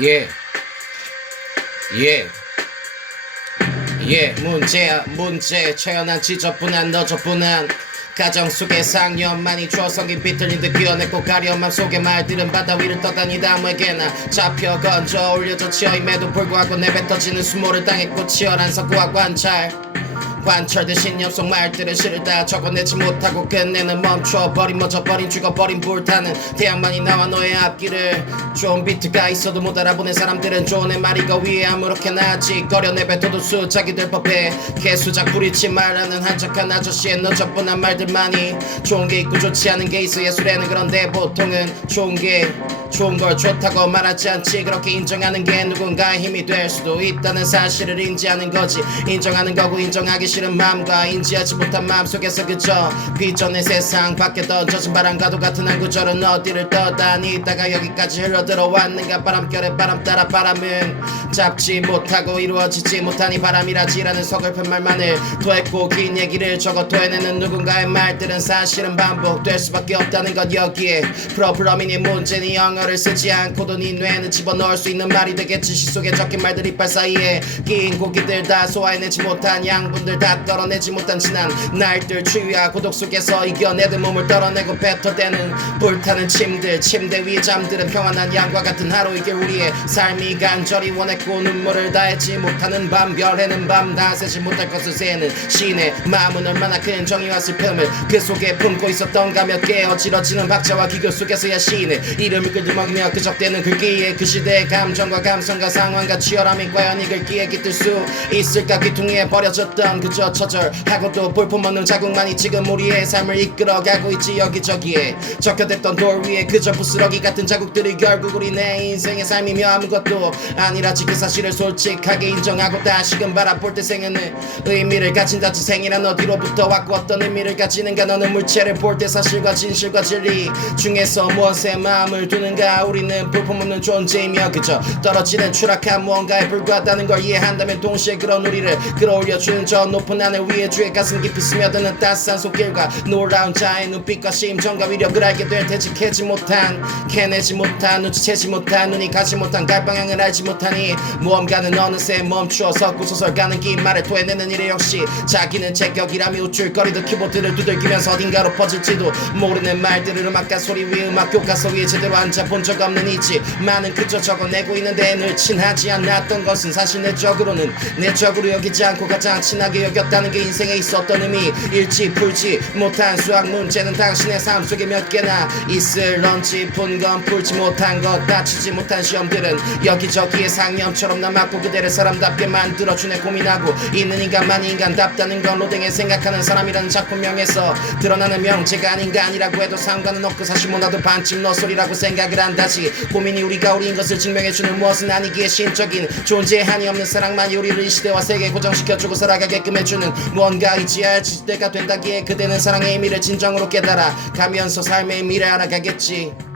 예, 예, 예, 문제, 최연한 지저분한 너저분한 가정 속의 상념만이 조성이 비틀린 듯 끼어내고 가려움 속의 말들은 바다 위를 떠다니다 아무에게나 잡혀 건져 올려져 치어임에도 불구하고 내뱉어지는 수모를 당했고 치열한 서구와 관철된 신념 속 말들은 실을 다 적어내지 못하고 끝내는 멈춰버린 멎어버린 죽어버린 불타는 태양만이 나와 너의 앞길을 좋은 비트가 있어도 못 알아보는 사람들은 좋은 애 말이가 위에 아무렇게나 하지 꺼려 내뱉어도 수작이 될 법해 개수작 부리지 말라는 한적한 아저씨의 너저분한 말들만이 좋은 게 있고 좋지 않은 게 있어 예술에는. 그런데 보통은 좋은 걸 좋다고 말하지 않지. 그렇게 인정하는 게 누군가의 힘이 될 수도 있다는 사실을 인지하는 거지. 인정하는 거고 인정하기 싫은 마음과 인지하지 못한 마음속에서 그저 비전의 세상 밖에 던져진 바람과도 같은 한 구절은 어디를 떠다니다가 여기까지 흘러들어왔는가. 바람결에 바람 따라 바람은 잡지 못하고 이루어지지 못한 이 바람이라지라는 서글픈 말만을 토했고 긴 얘기를 적어 토해내는 누군가의 말들은 사실은 반복될 수밖에 없다는 것. 여기에 프로그래밍이 문제니 영어를 쓰지 않고도 네 뇌는 집어넣을 수 있는 말이 되겠지. 시 속에 적힌 말들 이빨 사이에 낀 고기들 다 소화해내지 못한 양분들 다 떨어내지 못한 지난 날들 추위와 고독 속에서 이겨내든 몸을 떨어내고 뱉어대는 불타는 침대 위에 잠들은 평안한 양과 같은 하루이길 우리의 삶이 간절히 원했고 눈물을 다하지 못하는 밤 별해는 밤 다 세지 못할 것을 세는 신의 마음은 얼마나 큰 정의와 슬픔을 그 속에 품고 있었던가. 몇 개 어지러지는 박자와 기교 속에서야 시인의 이름을 끌듬어기며 그적대는 글귀에 그 시대의 감정과 감성과 상황과 치열함이 과연 이 글귀에 깃들 수 있을까. 귀퉁이에 버려졌던 그저 처절하고도 볼품없는 자국만이 지금 우리의 삶을 이끌어가고 있지. 여기저기에 적혀댔던 돌 위에 그저 부스러기 같은 자국들이 결국 우리 내 인생의 삶이며 아무것도 아니라지. 그 사실을 솔직하게 인정하고 다시금 바라볼 때 생에는 의미를 가진다지. 생이란 어디로부터 왔고 어떤 의미를 가지는가. 너는 물체를 볼 때 사실과 진실과 진리 중에서 무엇에 마음을 두는가. 우리는 볼품없는 존재이며 그저 떨어지는 추락한 무언가에 불과하다는 걸 이해한다면 동시에 그런 우리를 끌어올려주는 저 높은 하늘 위에 주의 가슴 깊이 스며드는 따스한 손길과 놀라운 자의 눈빛과 심정과 위력을 알게 될 테지. 캐내지 못한 눈치채지 못한 눈이 가지 못한 갈 방향을 알지 못하니 무언가는 어느새 멈추어서 구소설 가는 긴 말을 토해내는 일에 역시 자기는 제격이라며 우쭐거리듯 키보드를 두들기면서 어딘가로 퍼질지도 모르는 말들을 음악가 소리 위에 음악 교과서 위에 제대로 앉아본 적 없는 이지 많은 그저 적어내고 있는데 늘 친하지 않았던 것은 사실 내적으로 여기지 않고 가장 친하게 여겼다는 게 인생에 있었던 의미일지. 풀지 못한 수학 문제는 당신의 삶 속에 몇 개나 있을런지. 푼 건 풀지 못한 것 다치지 못한 시험들은 여기저기에 상념처럼 남았고 그대를 사람답게 만들어주네. 고민하고 있는 인간만이 인간답다는 건 로댕에 생각하는 사람이라는 작품명에서 드러나는 명제가 아니라고 해도 상관은 없고 사실 뭐나도 반쯤 너소리라고 생각을 한다지. 고민이 우리가 우리인 것을 증명해주는 무엇은 아니기에 신적인 존재에 한이 없는 사랑만이 우리를 이 시대와 세계에 고정시켜주고 살아가게끔 해주는 무언가이지. 알지 때가 된다기에 그대는 사랑의 의미를 진정으로 깨달아 가면서 삶의 의미를 알아가겠지.